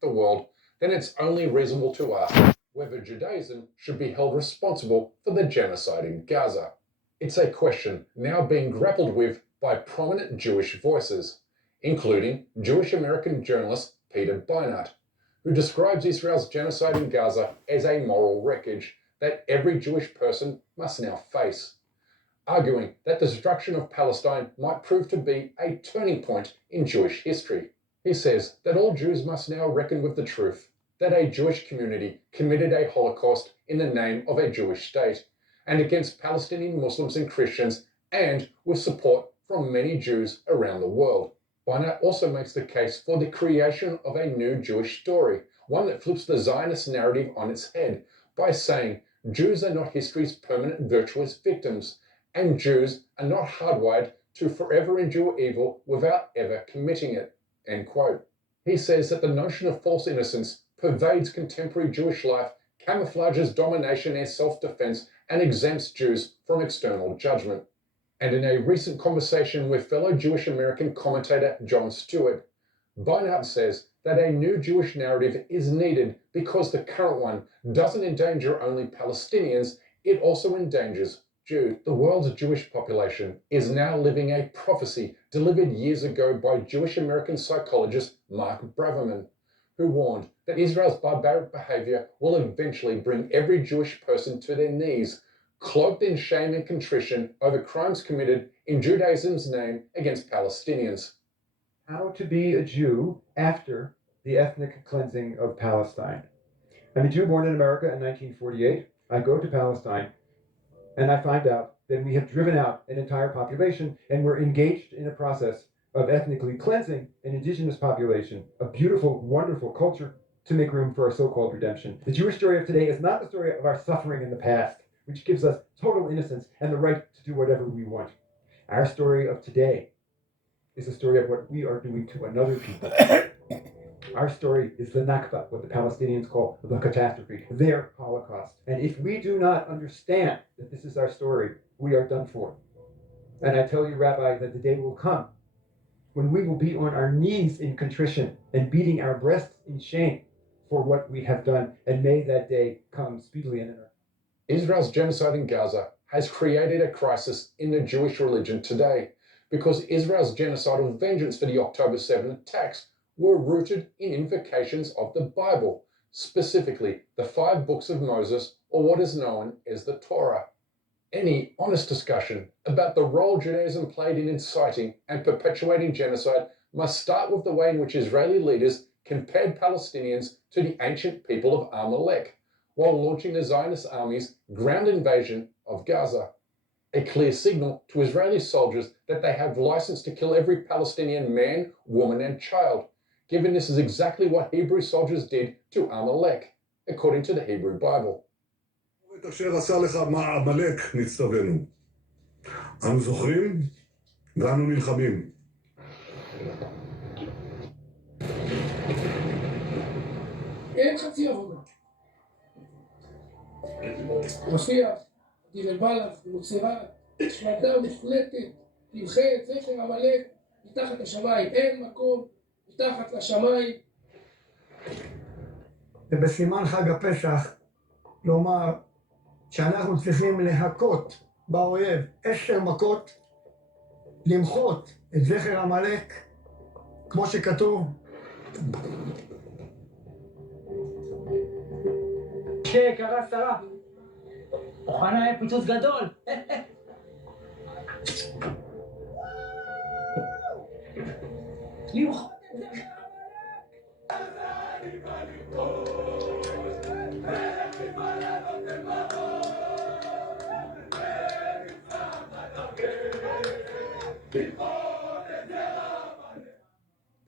the world, then it's only reasonable to ask whether Judaism should be held responsible for the genocide in Gaza. It's a question now being grappled with by prominent Jewish voices, including Jewish American journalist Peter Beinart, who describes Israel's genocide in Gaza as a moral wreckage that every Jewish person must now face, arguing that the destruction of Palestine might prove to be a turning point in Jewish history. He says that all Jews must now reckon with the truth that a Jewish community committed a Holocaust in the name of a Jewish state and against Palestinian Muslims and Christians, and with support from many Jews around the world. Weiner also makes the case for the creation of a new Jewish story, one that flips the Zionist narrative on its head by saying Jews are not history's permanent virtuous victims, and Jews are not hardwired to forever endure evil without ever committing it. End quote. He says that the notion of false innocence pervades contemporary Jewish life, camouflages domination as self-defense, and exempts Jews from external judgment. And in a recent conversation with fellow Jewish American commentator John Stewart, Beinart says that a new Jewish narrative is needed because the current one doesn't endanger only Palestinians, it also endangers Jews. The world's Jewish population is now living a prophecy delivered years ago by Jewish American psychologist Mark Braverman, who warned that Israel's barbaric behavior will eventually bring every Jewish person to their knees, cloaked in shame and contrition over crimes committed in Judaism's name against Palestinians. How to be a Jew after the ethnic cleansing of Palestine. I'm a Jew born in America in 1948. I go to Palestine and I find out that we have driven out an entire population and we're engaged in a process of ethnically cleansing an indigenous population, a beautiful, wonderful culture, to make room for our so-called redemption. The Jewish story of today is not the story of our suffering in the past, which gives us total innocence and the right to do whatever we want. Our story of today is the story of what we are doing to another people. Our story is the Nakba, what the Palestinians call the catastrophe, their Holocaust. And if we do not understand that this is our story, we are done for. And I tell you, Rabbi, that the day will come when we will be on our knees in contrition and beating our breasts in shame for what we have done. And may that day come speedily and in our... Israel's genocide in Gaza has created a crisis in the Jewish religion today, because Israel's genocidal vengeance for the October 7 attacks were rooted in invocations of the Bible, specifically the 5 books of Moses, or what is known as the Torah. Any honest discussion about the role Judaism played in inciting and perpetuating genocide must start with the way in which Israeli leaders compared Palestinians to the ancient people of Amalek, while launching the Zionist army's ground invasion of Gaza. A clear signal to Israeli soldiers that they have license to kill every Palestinian man, woman, and child, given this is exactly what Hebrew soldiers did to Amalek, according to the Hebrew Bible. את אשר עשה לך עמלק נצטווינו. אנו זוכרים ואנו נלחמים. אין חצי עבודה. מופיע, דיבר בלף, מוצרה, השמדה מוחלטת, תמחה את זכר עמלק מתחת לשמיים. אין מקום מתחת לשמיים. ובסימן חג הפסח, לומר שאנחנו צריכים להכות באויב 10 מכות, למחות את זכר עמלק, כמו שכתוב. שקרה שרה. מוכנה היה פיצוץ גדול. למחות את זכר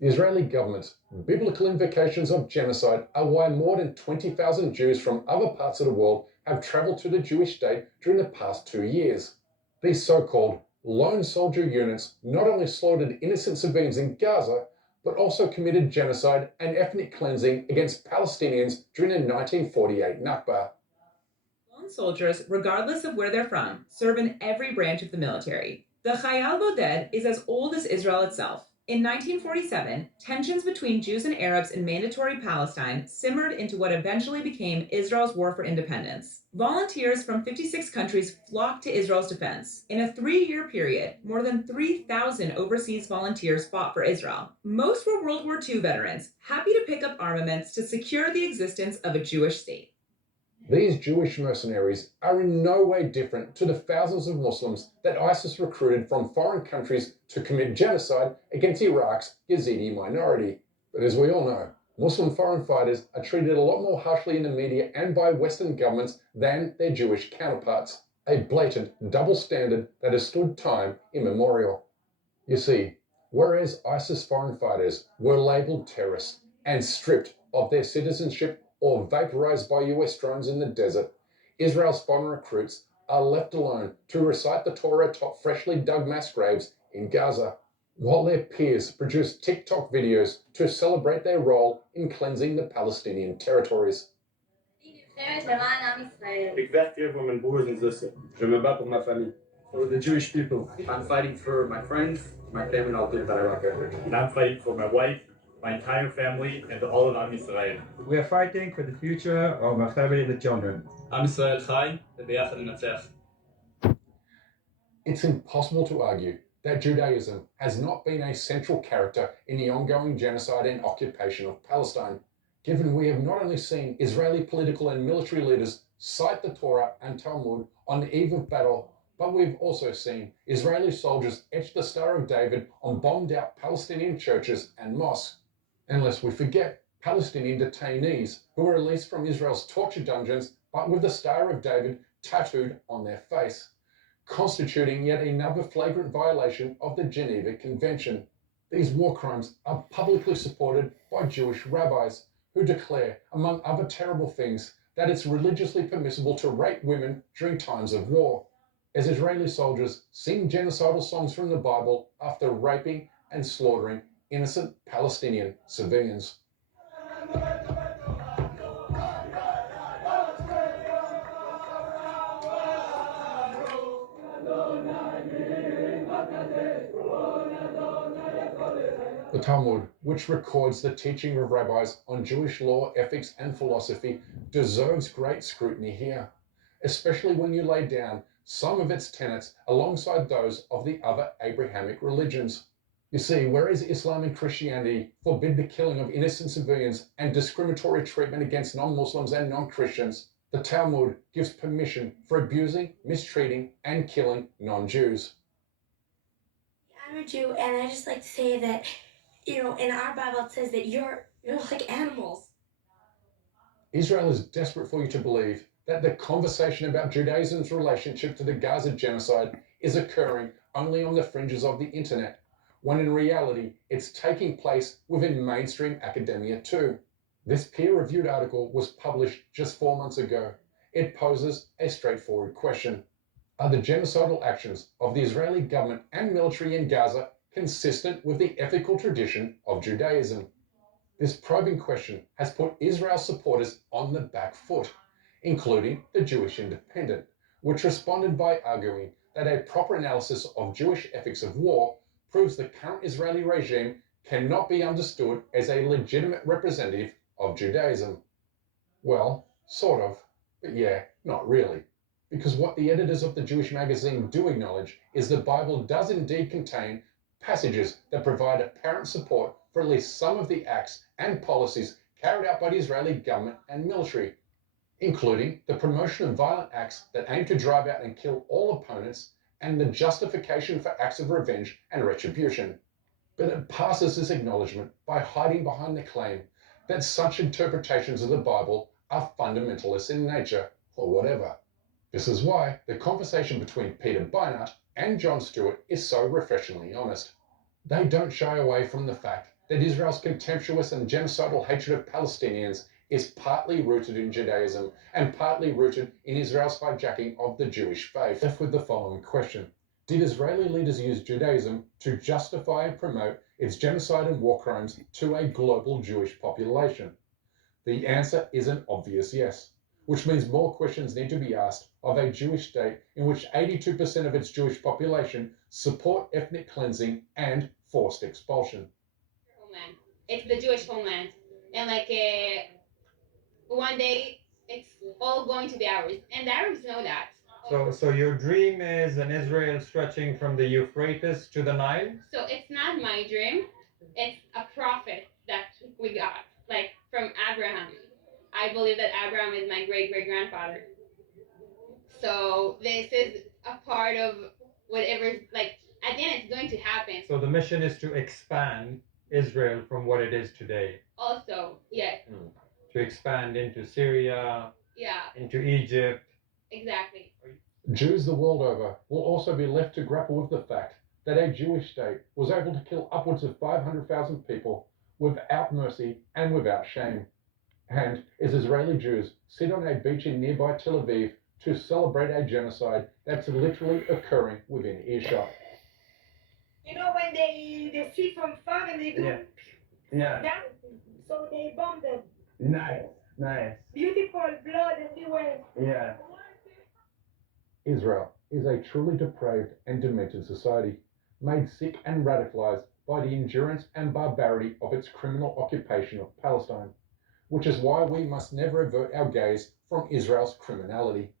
The Israeli government's biblical invocations of genocide are why more than 20,000 Jews from other parts of the world have traveled to the Jewish state during the past 2 years. These so-called lone soldier units not only slaughtered innocent civilians in Gaza, but also committed genocide and ethnic cleansing against Palestinians during the 1948 Nakba. Lone soldiers, regardless of where they're from, serve in every branch of the military. The Chayal Boded is as old as Israel itself. In 1947, tensions between Jews and Arabs in Mandatory Palestine simmered into what eventually became Israel's War for Independence. Volunteers from 56 countries flocked to Israel's defense. In a 3-year period, more than 3,000 overseas volunteers fought for Israel. Most were World War II veterans, happy to pick up armaments to secure the existence of a Jewish state. These Jewish mercenaries are in no way different to the thousands of Muslims that ISIS recruited from foreign countries to commit genocide against Iraq's Yazidi minority. But as we all know, Muslim foreign fighters are treated a lot more harshly in the media and by Western governments than their Jewish counterparts, a blatant double standard that has stood time immemorial. You see, whereas ISIS foreign fighters were labelled terrorists and stripped of their citizenship or vaporized by US drones in the desert, Israel's foreign recruits are left alone to recite the Torah atop freshly dug mass graves in Gaza, while their peers produce TikTok videos to celebrate their role in cleansing the Palestinian territories. Je me bats pour ma famille. For the Jewish people. I'm fighting for my friends, my family, and all the that I love. And I'm fighting for my wife, my entire family, and all of Am Yisrael. We are fighting for the future of my family and the children. Am Yisrael Chai, וביחד ננצח. It's impossible to argue that Judaism has not been a central character in the ongoing genocide and occupation of Palestine, given we have not only seen Israeli political and military leaders cite the Torah and Talmud on the eve of battle, but we've also seen Israeli soldiers etch the Star of David on bombed out Palestinian churches and mosques. Unless we forget Palestinian detainees who were released from Israel's torture dungeons but with the Star of David tattooed on their face, constituting yet another flagrant violation of the Geneva Convention. These war crimes are publicly supported by Jewish rabbis who declare, among other terrible things, that it's religiously permissible to rape women during times of war, as Israeli soldiers sing genocidal songs from the Bible after raping and slaughtering innocent Palestinian civilians. The Talmud, which records the teaching of rabbis on Jewish law, ethics, and philosophy, deserves great scrutiny here, especially when you lay down some of its tenets alongside those of the other Abrahamic religions. You see, whereas Islam and Christianity forbid the killing of innocent civilians and discriminatory treatment against non-Muslims and non-Christians, the Talmud gives permission for abusing, mistreating, and killing non-Jews. I'm a Jew, and I just like to say that, in our Bible it says that you're like animals. Israel is desperate for you to believe that the conversation about Judaism's relationship to the Gaza genocide is occurring only on the fringes of the internet, when in reality it's taking place within mainstream academia too. This peer-reviewed article was published just 4 months ago. It poses a straightforward question. Are the genocidal actions of the Israeli government and military in Gaza consistent with the ethical tradition of Judaism? This probing question has put Israel's supporters on the back foot, including the Jewish Independent, which responded by arguing that a proper analysis of Jewish ethics of war proves the current Israeli regime cannot be understood as a legitimate representative of Judaism. Well, sort of, but yeah, not really. Because what the editors of the Jewish magazine do acknowledge is the Bible does indeed contain passages that provide apparent support for at least some of the acts and policies carried out by the Israeli government and military, including the promotion of violent acts that aim to drive out and kill all opponents and the justification for acts of revenge and retribution. But it passes this acknowledgement by hiding behind the claim that such interpretations of the Bible are fundamentalist in nature, or whatever. This is why the conversation between Peter Beinart and Jon Stewart is so refreshingly honest. They don't shy away from the fact that Israel's contemptuous and genocidal hatred of Palestinians is partly rooted in Judaism and partly rooted in Israel's hijacking of the Jewish faith. Left with the following question. Did Israeli leaders use Judaism to justify and promote its genocide and war crimes to a global Jewish population? The answer is an obvious yes, which means more questions need to be asked of a Jewish state in which 82% of its Jewish population support ethnic cleansing and forced expulsion. Homeland. It's the Jewish homeland. And one day it's all going to be ours. And the Arabs know that. So your dream is an Israel stretching from the Euphrates to the Nile? So it's not my dream. It's a prophet that we got, from Abraham. I believe that Abraham is my great-great-grandfather. So this is a part of whatever, at the end it's going to happen. So the mission is to expand Israel from what it is today. Also, yeah. To expand into Syria, into Egypt. Exactly. Jews the world over will also be left to grapple with the fact that a Jewish state was able to kill upwards of 500,000 people without mercy and without shame. And as Israeli Jews sit on a beach in nearby Tel Aviv to celebrate a genocide that's literally occurring within earshot. You know when they see from far and they do Yeah. that? So they bomb them. Nice. Beautiful blood everywhere. Yeah. Israel is a truly depraved and demented society, made sick and radicalized by the endurance and barbarity of its criminal occupation of Palestine, which is why we must never avert our gaze from Israel's criminality.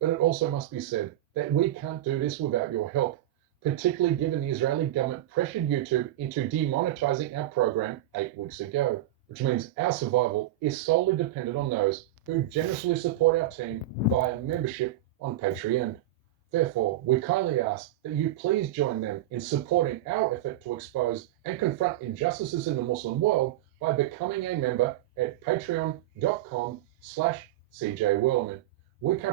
But it also must be said that we can't do this without your help, particularly given the Israeli government pressured YouTube into demonetizing our program 8 weeks ago, which means our survival is solely dependent on those who generously support our team via membership on Patreon. Therefore, we kindly ask that you please join them in supporting our effort to expose and confront injustices in the Muslim world by becoming a member at patreon.com/CJ Werleman. We can